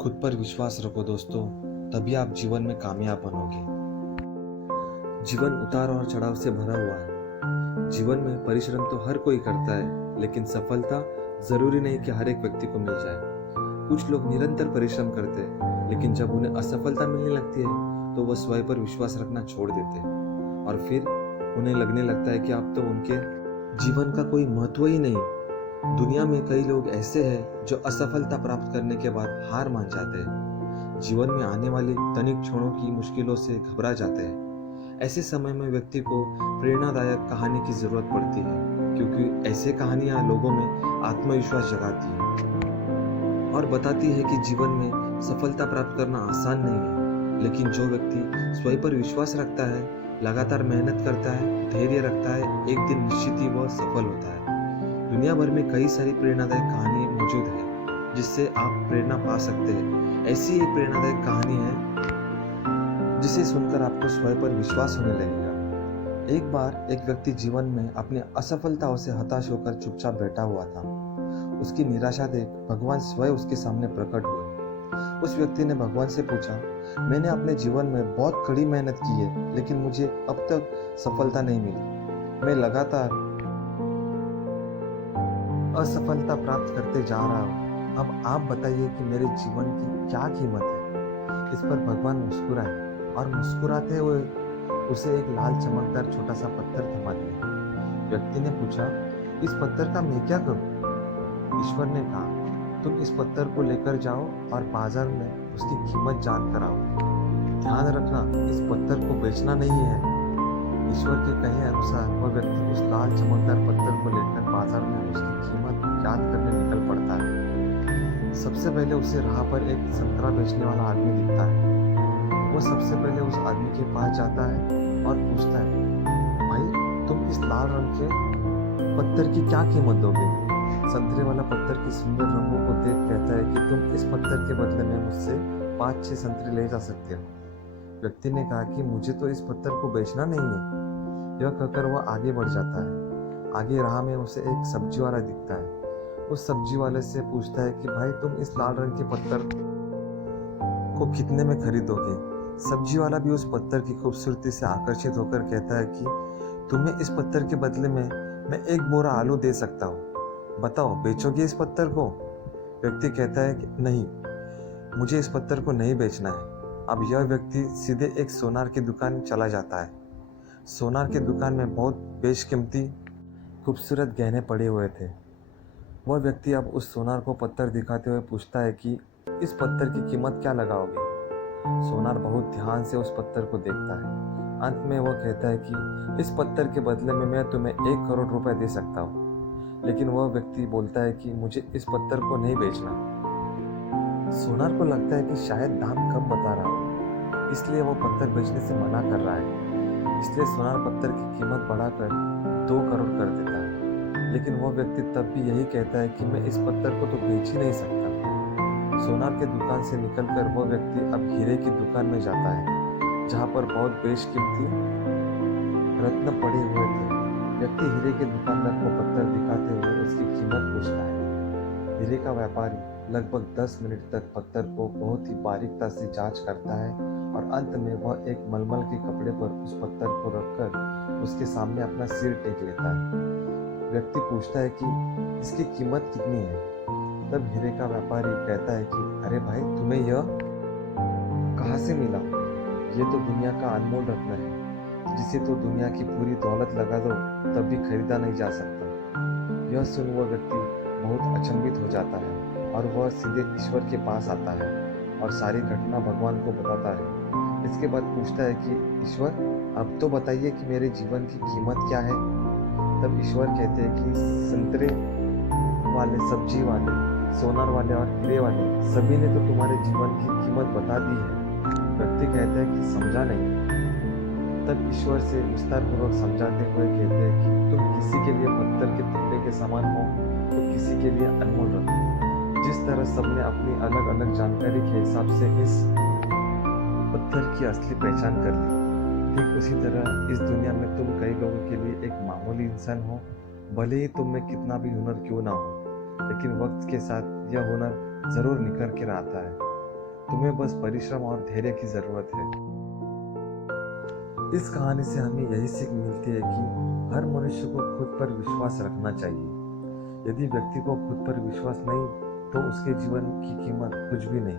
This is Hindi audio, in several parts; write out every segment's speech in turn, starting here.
खुद पर विश्वास रखो दोस्तों, तभी आप जीवन में कामयाब बनोगे। जीवन उतार और चढ़ाव से भरा हुआ है। जीवन में परिश्रम तो हर कोई करता है, लेकिन सफलता जरूरी नहीं कि हर एक व्यक्ति को मिल जाए। कुछ लोग निरंतर परिश्रम करते हैं, लेकिन जब उन्हें असफलता मिलने लगती है तो वह स्वयं पर विश्वास रखना छोड़ देते हैं और फिर उन्हें लगने लगता है कि अब तो उनके जीवन का कोई महत्व ही नहीं। दुनिया में कई लोग ऐसे हैं जो असफलता प्राप्त करने के बाद हार मान जाते हैं। जीवन में आने वाली तनिक क्षणों की मुश्किलों से घबरा जाते हैं। ऐसे समय में व्यक्ति को प्रेरणादायक कहानी की जरूरत पड़ती है, क्योंकि ऐसे कहानियां लोगों में आत्मविश्वास जगाती है और बताती है कि जीवन में सफलता प्राप्त करना आसान नहीं है, लेकिन जो व्यक्ति स्वयं पर विश्वास रखता है, लगातार मेहनत करता है, धैर्य रखता है, एक दिन निश्चित ही वह सफल होता है। दुनिया भर में कई सारी प्रेरणादायक कहानी मौजूद है जिससे आप प्रेरणा पा सकते हैं। ऐसी एक प्रेरणादायक कहानी है जिसे सुनकर आपको स्वयं पर विश्वास होने लगेगा। एक बार एक व्यक्ति जीवन में अपनी असफलताओं से हताश होकर चुपचाप बैठा हुआ था। उसकी निराशा देख भगवान स्वयं उसके सामने प्रकट हुए। उस व्यक्ति ने भगवान से पूछा, मैंने अपने जीवन में बहुत कड़ी मेहनत की है, लेकिन मुझे अब तक सफलता नहीं मिली। मैं लगातार असफलता प्राप्त करते जा रहा हूँ। अब आप बताइए कि मेरे जीवन की क्या कीमत है। इस पर भगवान मुस्कुराए और मुस्कुराते हुए उसे एक लाल चमकदार छोटा सा पत्थर थमा दिया। व्यक्ति ने पूछा, इस पत्थर का मैं क्या करूं? ईश्वर ने कहा, तुम इस पत्थर को लेकर जाओ और बाजार में उसकी कीमत जान कर आओ। ध्यान रखना, इस पत्थर को बेचना नहीं है। ईश्वर के कहे अनुसार वह व्यक्ति उस लाल चमकदार पत्थर को लेकर बाजार में उसकी कीमत याद करने निकल पड़ता है। सबसे पहले उसे राह पर एक संतरा बेचने वाला आदमी दिखता है। वो सबसे पहले उस आदमी के पास जाता है और पूछता है, भाई तुम इस लाल रंग के पत्थर की क्या कीमत दोगे? संतरे वाला पत्थर की सुंदर रंगों को देख कहता है कि तुम इस पत्थर के बदले में मुझसे 5-6 संतरे ले जा सकते हो। व्यक्ति ने कहा कि मुझे तो इस पत्थर को बेचना नहीं है। यह कहकर वह आगे बढ़ जाता है। आगे राह में उसे एक सब्जी वाला दिखता है। उस सब्जी वाले से पूछता है कि भाई तुम इस लाल रंग के पत्थर को कितने में खरीदोगे? सब्जी वाला भी उस पत्थर की खूबसूरती से आकर्षित होकर कहता है कि तुम्हें इस पत्थर के बदले में मैं 1 बोरा आलू दे सकता हूँ। बताओ, बेचोगे इस पत्थर को? व्यक्ति कहता है कि नहीं, मुझे इस पत्थर को नहीं बेचना है। अब यह व्यक्ति सीधे एक सोनार की दुकान चला जाता है। सोनार की दुकान में बहुत बेशकीमती खूबसूरत गहने पड़े हुए थे। वह व्यक्ति अब उस सोनार को पत्थर दिखाते हुए पूछता है कि इस पत्थर की कीमत क्या लगाओगे? सोनार बहुत ध्यान से उस पत्थर को देखता है। अंत में वह कहता है कि इस पत्थर के बदले में मैं तुम्हें 1 करोड़ रुपए दे सकता हूँ। लेकिन वह व्यक्ति बोलता है कि मुझे इस पत्थर को नहीं बेचना। सोनार को लगता है कि शायद दाम कम बता रहा हो, इसलिए वह पत्थर बेचने से मना कर रहा है। इसलिए सोनार पत्थर की कीमत बढ़ाकर 2 करोड़ कर देता है। लेकिन वह व्यक्ति तब भी यही कहता है कि मैं इस पत्थर को तो बेच ही नहीं सकता। सोनार के दुकान से निकलकर वह व्यक्ति अब हीरे की दुकान में जाता है, जहाँ पर बहुत बेशकीमती रत्न पड़े हुए थे। व्यक्ति हीरे के दुकानदार को पत्थर दिखाते हुए उसकी कीमत पूछता है। हीरे का व्यापारी लगभग 10 मिनट तक पत्थर को बहुत ही बारीकता से जांच करता है और अंत में वह एक मलमल के कपड़े पर उस पत्थर को रखकर उसके सामने अपना सिर टेक लेता है। व्यक्ति पूछता है कि इसकी कीमत कितनी है? तब हीरे का व्यापारी कहता है कि अरे भाई, तुम्हें यह कहाँ से मिला? ये तो दुनिया का अनमोल रत्न है, जिसे तो दुनिया की पूरी दौलत लगा दो तब भी खरीदा नहीं जा सकता। यह सुन वह व्यक्ति बहुत अचंभित हो जाता है और वह सीधे ईश्वर के पास आता है और सारी घटना भगवान को बताता है। इसके बाद पूछता है कि ईश्वर, अब तो बताइए कि मेरे जीवन की कीमत क्या है? तब ईश्वर कहते हैं कि संतरे वाले, सब्जी वाले, सोनार वाले और हीरे वाले सभी ने तो तुम्हारे जीवन की कीमत बता दी है। व्यक्ति कहता है कि समझा नहीं। तब ईश्वर से विस्तार पूर्वक समझाते हुए कहते हैं कि तुम किसी के लिए पत्थर के टुकड़े के समान हो तो किसी के लिए अनमोल रत्न। जिस तरह सबने अपनी अलग अलग जानकारी के हिसाब से इस पत्थर की असली पहचान कर ली, ठीक उसी तरह इस दुनिया में तुम कई लोगों के लिए एक मामूली इंसान हो। भले ही तुम में कितना भी हुनर क्यों ना हो, लेकिन वक्त के साथ यह हुनर जरूर निखर कर आता है। तुम्हें बस परिश्रम और धैर्य की जरूरत है। इस कहानी से हमें यही सीख मिलती है कि हर मनुष्य को खुद पर विश्वास रखना चाहिए। यदि व्यक्ति को खुद पर विश्वास नहीं तो उसके जीवन की कीमत कुछ भी नहीं,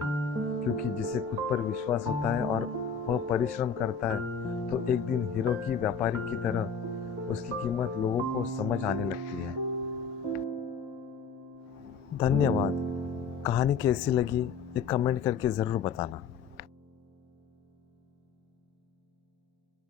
क्योंकि जिसे खुद पर विश्वास होता है और वह परिश्रम करता है तो एक दिन हीरो की व्यापारी की तरह उसकी कीमत लोगों को समझ आने लगती है। धन्यवाद। कहानी कैसी लगी ये कमेंट करके ज़रूर बताना।